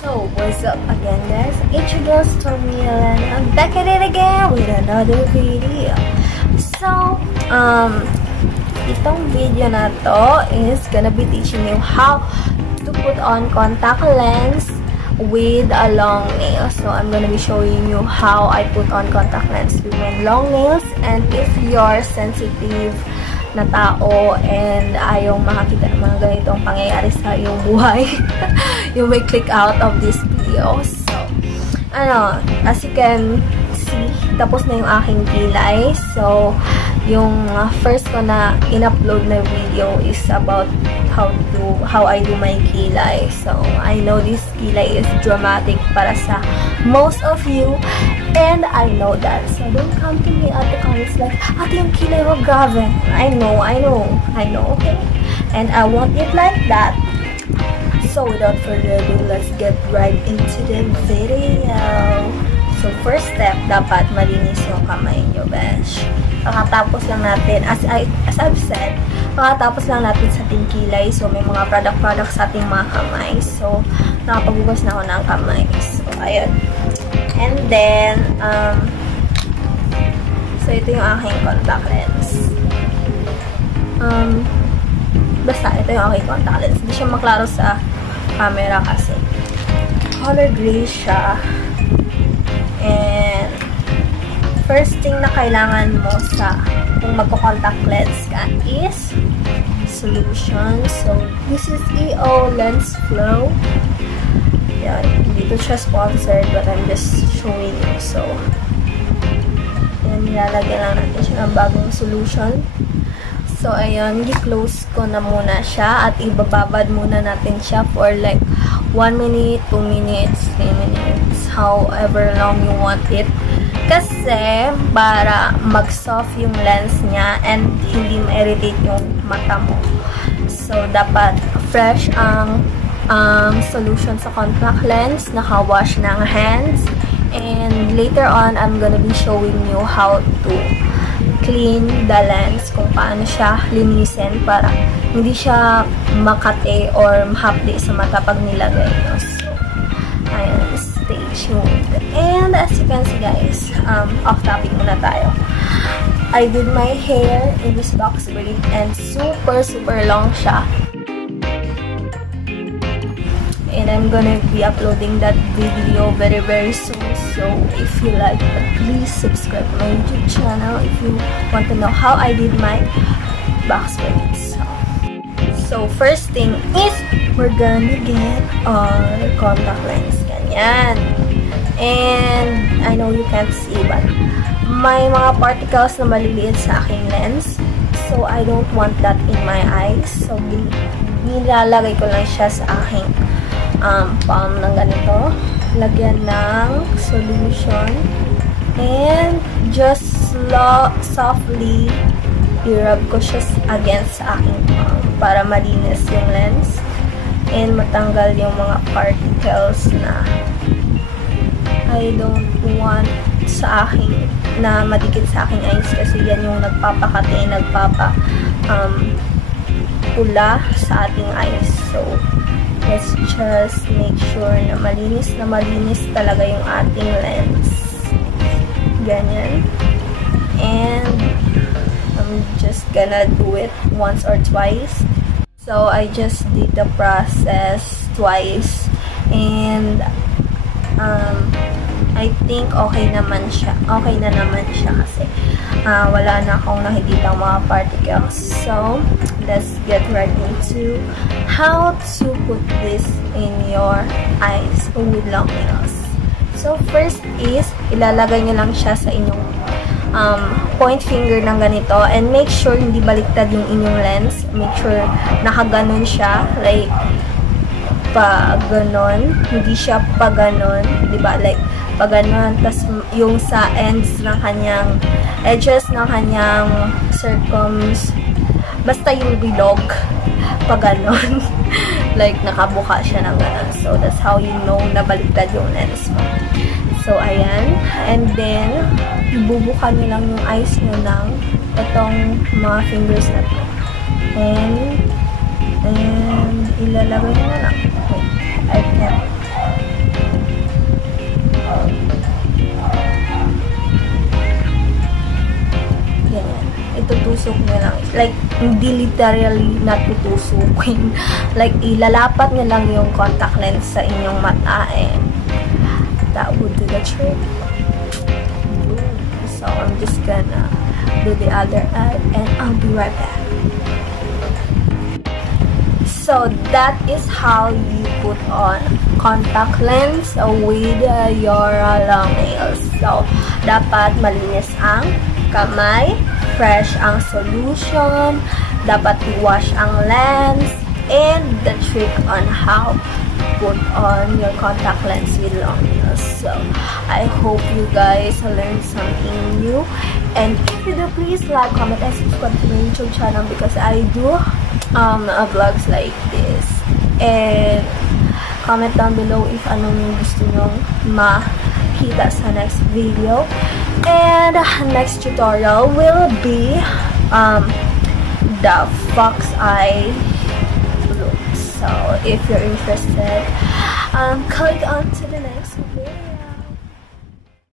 So, what's up again guys? It's your girl Stormialena. I'm back at it again with another video. So, itong video na to is gonna be teaching you how to put on contact lens with a long nail. So, I'm gonna be showing you how I put on contact lens with my long nails. And if you're sensitive na tao and ayaw makakita ng mga ganitong pangyayari sa iyong buhay, you may click out of this video. So, as you can see, tapos na yung aking kilay. So, yung first ko na in-upload na video is about how I do my kilay. So, I know this kilay is dramatic para sa most of you, and I know that. So, don't come to me at the comments like, ate, yung kilay mo, grabe. I know, okay? And I want it like that. So, without further ado, let's get right into the video. So, first step, dapat malinis yung kamay nyo, besh. Kakatapos lang natin, as I've said, kakatapos lang natin sa ating kilay. So, may mga product sa ating mga kamay. So, nakapagbukas na ako ng kamay. So, ayun. And then, so, ito yung aking contact lens. Basta, ito yung aking contact lens. Hindi siya maklaro sa camera kasi color gray siya. And, first thing na kailangan mo kung magko-contact lens ka is solution. So, this is EO Lens Flow. Yan. Hindi to siya sponsored, but I'm just showing you. So, yan, nilalagyan lang natin siya ng bagong solution. So, ayun, i-close ko na muna siya at ibababad muna natin siya for like 1 minute, 2 minutes, 3 minutes, however long you want it. Kasi, para mag-soft yung lens niya and hindi ma-irritate yung mata mo. So, dapat fresh ang solution sa contact lens, naka-wash ng hands. And later on, I'm gonna be showing you how to clean the lens, kung paano siya linisin para hindi siya makate or mahapdi sa mata pag nilagay nyo. So, ayan, stay tuned. And as you can see guys, off topic muna tayo. I did my hair in this box braid and super long siya. And I'm gonna be uploading that video very soon. So if you like it, please subscribe to my YouTube channel if you want to know how I did my box braids. So first thing is we're gonna get our contact lens. Ganyan. And I know you can't see, but may mga particles na maliliit sa aking lens. So I don't want that in my eyes. So nilalagay ko lang siya sa aking palm ng ganito. Lagyan ng solution. And just softly i-rub ko siya against sa aking palm para malinis yung lens. And matanggal yung mga particles na I don't want sa aking, na madikit sa aking eyes kasi yan yung nagpapakate, pula sa ating eyes. So, let's just make sure na malinis talaga yung ating lens. Ganyan. And I'm just gonna do it once or twice. So, I just did the process twice. And, I think okay na naman siya kasi wala na akong nakikita mga particles. So, let's get right into how to put this in your eyes with long nails. So, first is, ilalagay nyo lang siya sa inyong point finger ng ganito, and make sure hindi baliktad yung inyong lens. Make sure nakaganon siya, like pa ganon, hindi siya pa ganon, diba? Like pa ganon, tas yung sa ends ng kanyang edges ng kanyang basta yung bilog pa ganon. Like nakabuka siya ng ganon. So that's how you know na baliktad yung lens mo. So ayan, and then ibubuka nyo lang yung eyes nyo ng itong mga fingers na to. And ilalagay nyo na lang. Wait, I can't hindi literally natutusukin. Like, ilalapat nyo lang yung contact lens sa inyong mata and that would do the trick. So, I'm just gonna do the other eye and I'll be right back. So, that is how you put on contact lens with your long nails. So, dapat malinis ang kamay, fresh ang solution, dapat i-wash ang lens, and the trick on how to put on your contact lens with long nails. So, I hope you guys learned something new. And if you do, please like, comment, and subscribe to my YouTube channel because I do vlogs like this. And comment down below if anong gusto nyong makita sa next video. And next tutorial will be the fox eye look. So if you're interested, click on to the next video.